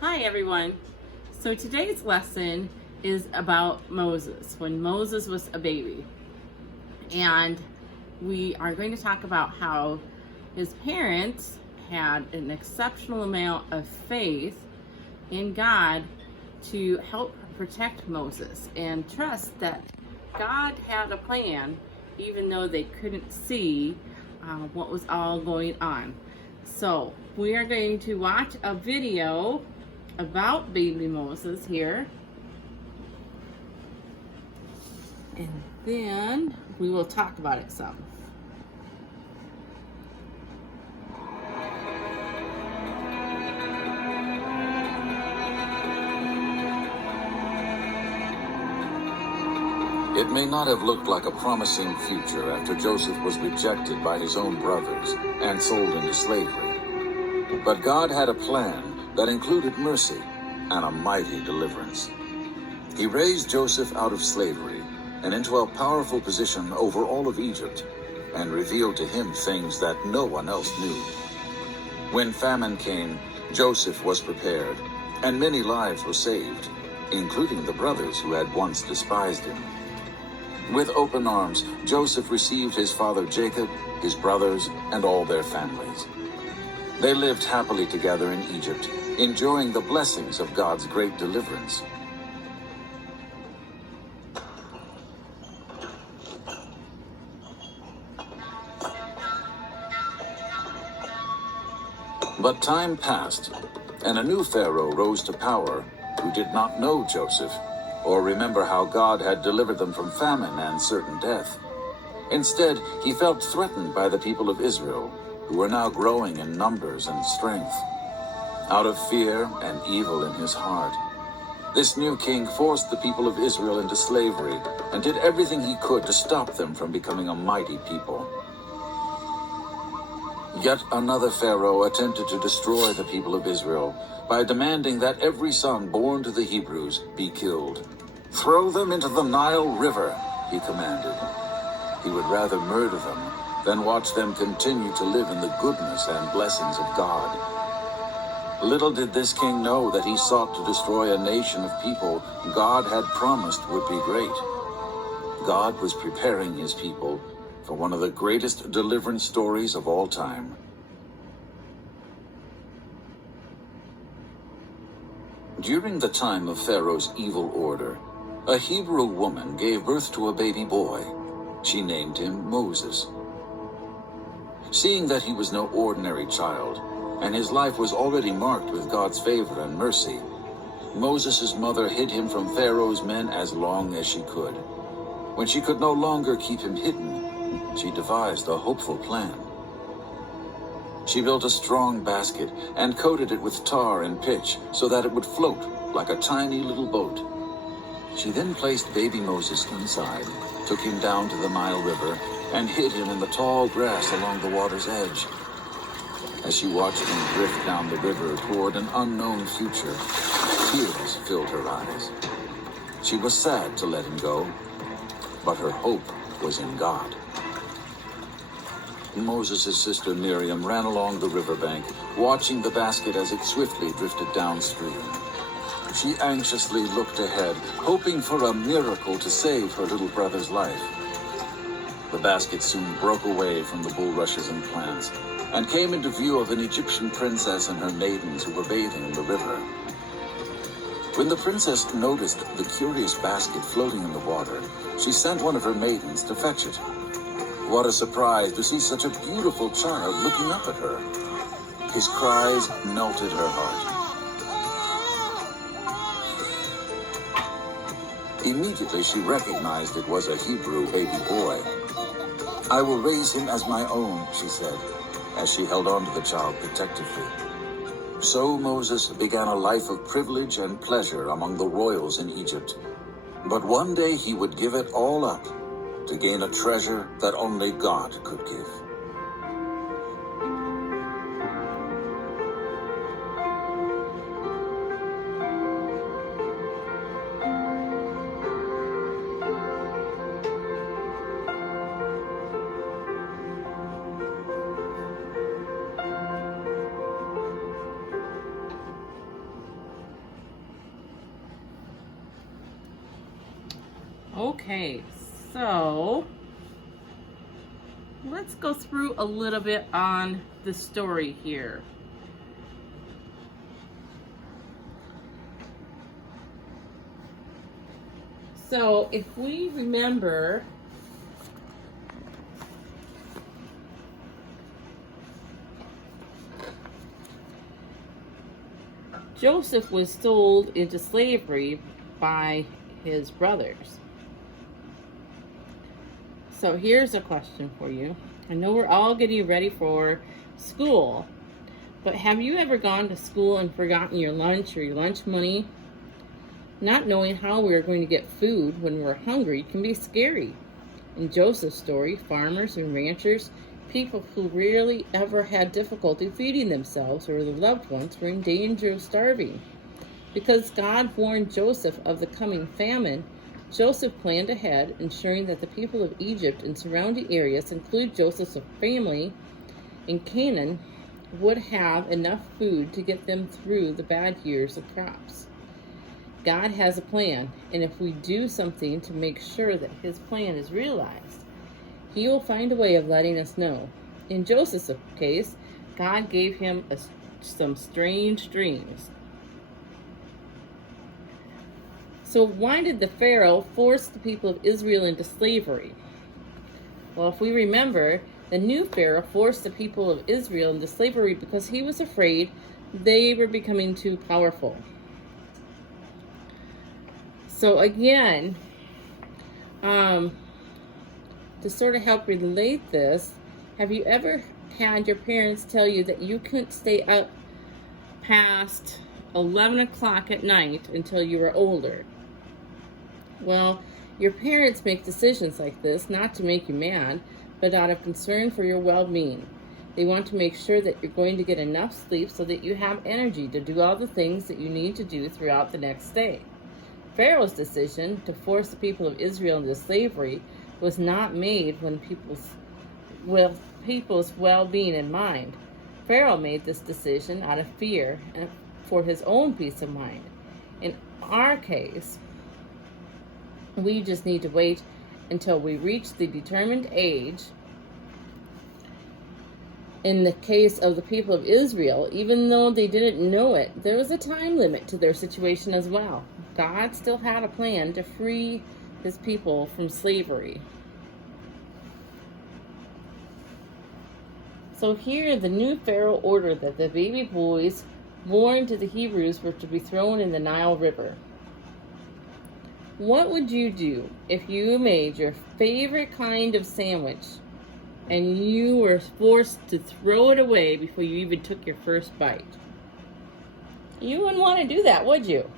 Hi everyone. So today's lesson is about Moses, when Moses was a baby. And we are going to talk about how his parents had an exceptional amount of faith in God to help protect Moses and trust that God had a plan even though they couldn't see what was all going on. So we are going to watch a video about baby Moses here, and then we will talk about it some. It may not have looked like a promising future after Joseph was rejected by his own brothers and sold into slavery. But God had a plan that included mercy and a mighty deliverance. He raised Joseph out of slavery and into a powerful position over all of Egypt, and revealed to him things that no one else knew. When famine came, Joseph was prepared, and many lives were saved, including the brothers who had once despised him. With open arms, Joseph received his father Jacob, his brothers, and all their families. They lived happily together in Egypt, enjoying the blessings of God's great deliverance. But time passed, and a new Pharaoh rose to power who did not know Joseph or remember how God had delivered them from famine and certain death. Instead, he felt threatened by the people of Israel, who were now growing in numbers and strength. Out of fear and evil in his heart, this new king forced the people of Israel into slavery and did everything he could to stop them from becoming a mighty people. Yet another Pharaoh attempted to destroy the people of Israel by demanding that every son born to the Hebrews be killed. "Throw them into the Nile River," he commanded. He would rather murder them than watch them continue to live in the goodness and blessings of God. Little did this king know that he sought to destroy a nation of people God had promised would be great. God was preparing his people for one of the greatest deliverance stories of all time. During the time of Pharaoh's evil order, a Hebrew woman gave birth to a baby boy. She named him Moses. Seeing that he was no ordinary child, and his life was already marked with God's favor and mercy, Moses' mother hid him from Pharaoh's men as long as she could. When she could no longer keep him hidden, she devised a hopeful plan. She built a strong basket and coated it with tar and pitch so that it would float like a tiny little boat. She then placed baby Moses inside, took him down to the Nile River, and hid him in the tall grass along the water's edge. As she watched him drift down the river toward an unknown future, tears filled her eyes. She was sad to let him go, but her hope was in God. Moses' sister Miriam ran along the riverbank, watching the basket as it swiftly drifted downstream. She anxiously looked ahead, hoping for a miracle to save her little brother's life. The basket soon broke away from the bulrushes and plants, and came into view of an Egyptian princess and her maidens who were bathing in the river. When the princess noticed the curious basket floating in the water, she sent one of her maidens to fetch it. What a surprise to see such a beautiful child looking up at her. His cries melted her heart. Immediately she recognized it was a Hebrew baby boy. "I will raise him as my own," she said, as she held on to the child protectively. So Moses began a life of privilege and pleasure among the royals in Egypt. But one day he would give it all up to gain a treasure that only God could give. Okay, so let's go through a little bit on the story here. So if we remember, Joseph was sold into slavery by his brothers. So here's a question for you. I know we're all getting ready for school, but have you ever gone to school and forgotten your lunch or your lunch money? Not knowing how we're going to get food when we're hungry can be scary. In Joseph's story, farmers and ranchers, people who rarely ever had difficulty feeding themselves or their loved ones, were in danger of starving. Because God warned Joseph of the coming famine, Joseph planned ahead, ensuring that the people of Egypt and surrounding areas, including Joseph's family in Canaan, would have enough food to get them through the bad years of crops. God has a plan, and if we do something to make sure that his plan is realized, he will find a way of letting us know. In Joseph's case, God gave him some strange dreams. So why did the Pharaoh force the people of Israel into slavery? Well, if we remember, the new Pharaoh forced the people of Israel into slavery because he was afraid they were becoming too powerful. So again, to sort of help relate this, have you ever had your parents tell you that you couldn't stay up past 11 o'clock at night until you were older? Well, your parents make decisions like this not to make you mad, but out of concern for your well-being. They want to make sure that you're going to get enough sleep so that you have energy to do all the things that you need to do throughout the next day. Pharaoh's decision to force the people of Israel into slavery was not made with people's well-being in mind. Pharaoh made this decision out of fear and for his own peace of mind. In our case, we just need to wait until we reach the determined age. In the case of the people of Israel, even though they didn't know it, there was a time limit to their situation as well. God still had a plan to free his people from slavery. So here, the new Pharaoh ordered that the baby boys born to the Hebrews were to be thrown in the Nile River. What would you do if you made your favorite kind of sandwich and you were forced to throw it away before you even took your first bite? You wouldn't want to do that, would you?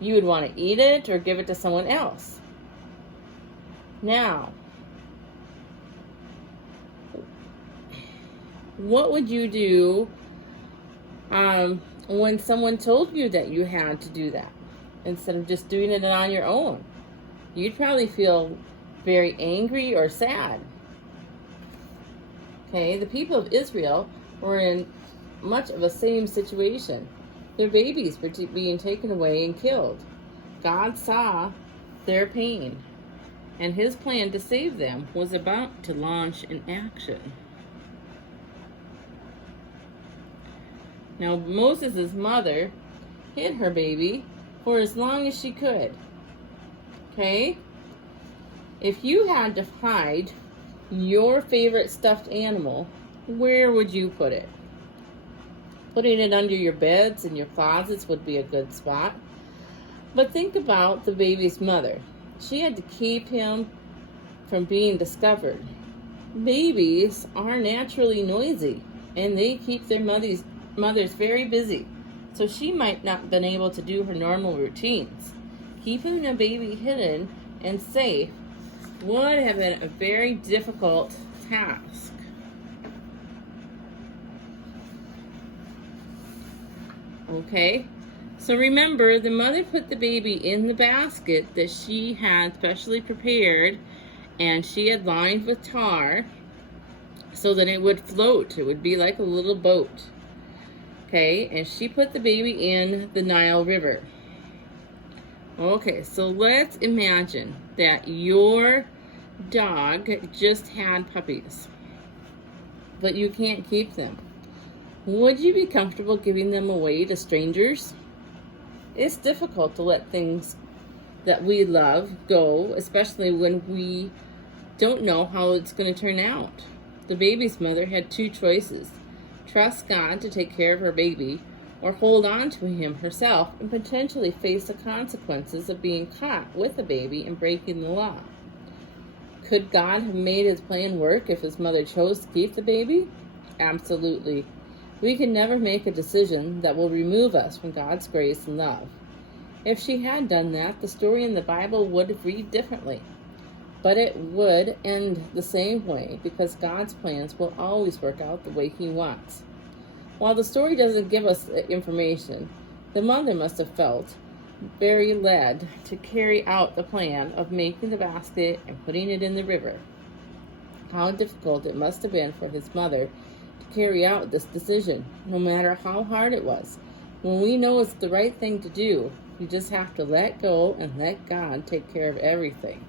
You would want to eat it or give it to someone else. Now, what would you do when someone told you that you had to do that instead of just doing it on your own? You'd probably feel very angry or sad. Okay, the people of Israel were in much of the same situation. Their babies were being taken away and killed. God saw their pain, and his plan to save them was about to launch in action. Now, Moses' mother hid her baby for as long as she could. Okay? If you had to hide your favorite stuffed animal, where would you put it? Putting it under your beds and your closets would be a good spot. But think about the baby's mother. She had to keep him from being discovered. Babies are naturally noisy, and they keep their mothers very busy. So she might not have been able to do her normal routines. Keeping a baby hidden and safe would have been a very difficult task. Okay, so remember, the mother put the baby in the basket that she had specially prepared, and she had lined with tar so that it would float. It would be like a little boat. Okay, and she put the baby in the Nile River. Okay, so let's imagine that your dog just had puppies, but you can't keep them. Would you be comfortable giving them away to strangers? It's difficult to let things that we love go, especially when we don't know how it's going to turn out. The baby's mother had two choices: trust God to take care of her baby, or hold on to him herself and potentially face the consequences of being caught with the baby and breaking the law. Could God have made his plan work if his mother chose to keep the baby? Absolutely. We can never make a decision that will remove us from God's grace and love. If she had done that, the story in the Bible would read differently. But it would end the same way, because God's plans will always work out the way he wants. While the story doesn't give us information, the mother must have felt very led to carry out the plan of making the basket and putting it in the river. How difficult it must have been for his mother to carry out this decision, no matter how hard it was. When we know it's the right thing to do, we just have to let go and let God take care of everything.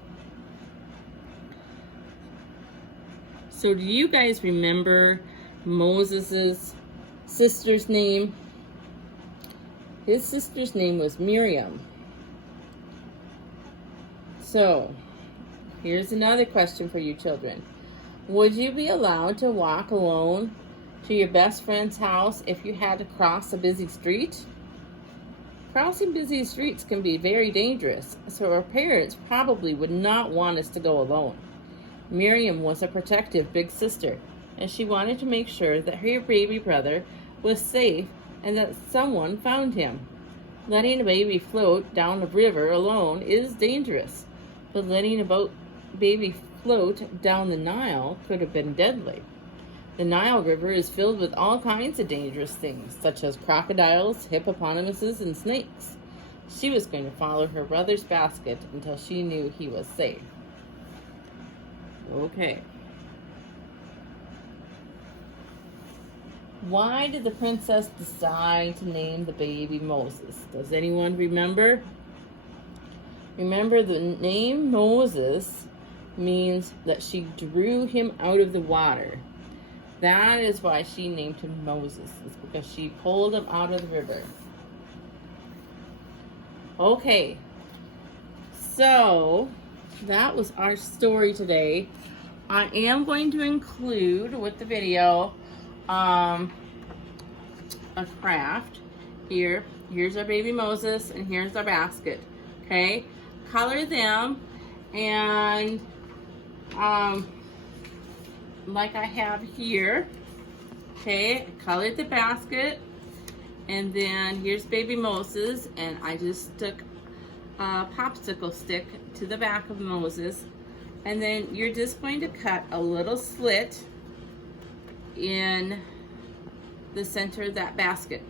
So do you guys remember Moses' sister's name? His sister's name was Miriam. So, here's another question for you children. Would you be allowed to walk alone to your best friend's house if you had to cross a busy street? Crossing busy streets can be very dangerous, so our parents probably would not want us to go alone. Miriam was a protective big sister, and she wanted to make sure that her baby brother was safe and that someone found him. Letting a baby float down a river alone is dangerous, but letting a baby float down the Nile could have been deadly. The Nile River is filled with all kinds of dangerous things, such as crocodiles, hippopotamuses, and snakes. She was going to follow her brother's basket until she knew he was safe. Okay. Why did the princess decide to name the baby Moses? Does anyone remember? Remember, the name Moses means that she drew him out of the water. That is why she named him Moses. It's because she pulled him out of the river. Okay. So, that was our story today. I am going to include with the video a craft here. Here's our baby Moses and here's our basket. Okay, color them, and like I have here. Okay, colored the basket, and then here's baby Moses, and I just stuck a popsicle stick to the back of Moses, and then you're just going to cut a little slit in the center of that basket,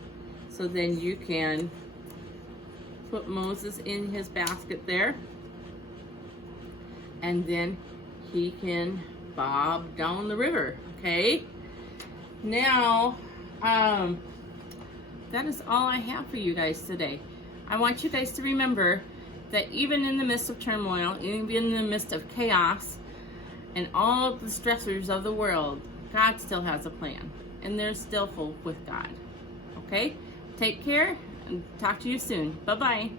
so then you can put Moses in his basket there, and then he can bob down the river. Okay, now that is all I have for you guys today. I want you guys to remember that even in the midst of turmoil, even in the midst of chaos and all of the stressors of the world, God still has a plan, and there's still hope with God. Okay? Take care, and talk to you soon. Bye-bye.